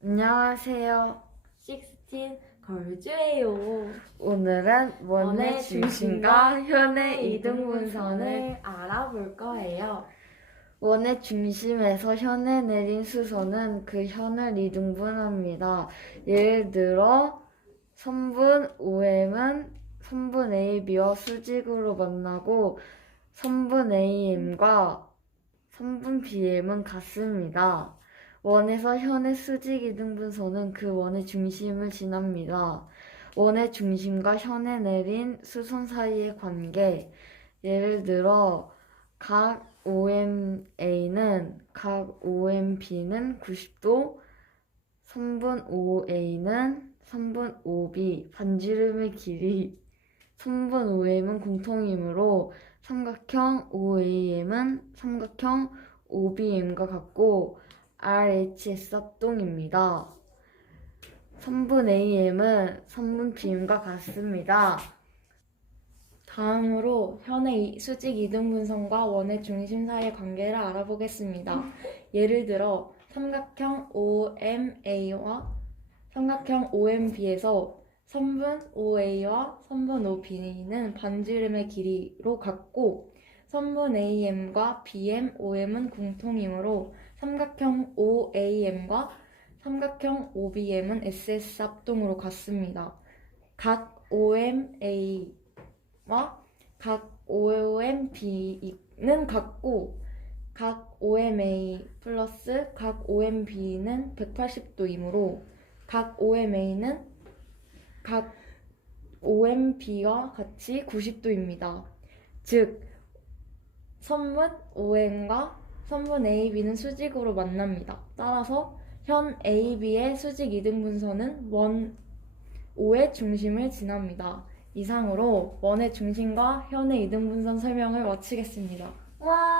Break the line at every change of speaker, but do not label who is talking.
안녕하세요.
16 걸즈예요.
오늘은 원의 중심과 현의 이등분선을
알아볼 거예요.
원의 중심에서 현에 내린 수선은 그 현을 이등분합니다. 예를 들어 선분 OM은 선분 AB와 수직으로 만나고 선분 AM과 선분 BM은 같습니다. 원에서 현의 수직 이등분선은 그 원의 중심을 지납니다. 원의 중심과 현에 내린 수선 사이의 관계. 예를 들어 각 OMA는 각 OMB는 90도, 선분 OA는 선분 OB, 반지름의 길이, 선분 OM은 공통이므로 삼각형 OAM은 삼각형 OBM과 같고 RHS 합동입니다. 선분 AM은 선분 BM과 같습니다.
다음으로 현의 이- 수직 이등 분선과 원의 중심 사이의 관계를 알아보겠습니다. 예를 들어 삼각형 OMA와 삼각형 OMB에서 선분 OA와 선분 OB는 반지름의 길이로 같고 선분 AM과 BM, OM은 공통이므로 삼각형 OAM과 삼각형 OBM은 SS 합동으로 같습니다. 각 OMA 와 각 OMB는 같고 각 OMA 플러스 각 OMB는 180도이므로 각 OMA는 각 OMB와 같이 90도입니다. 즉 선분 OM과 선분 AB는 수직으로 만납니다. 따라서 현 AB의 수직 이등 분선은 원 O의 중심을 지납니다. 이상으로 원의 중심과 현의 이등 분선 설명을 마치겠습니다.
와!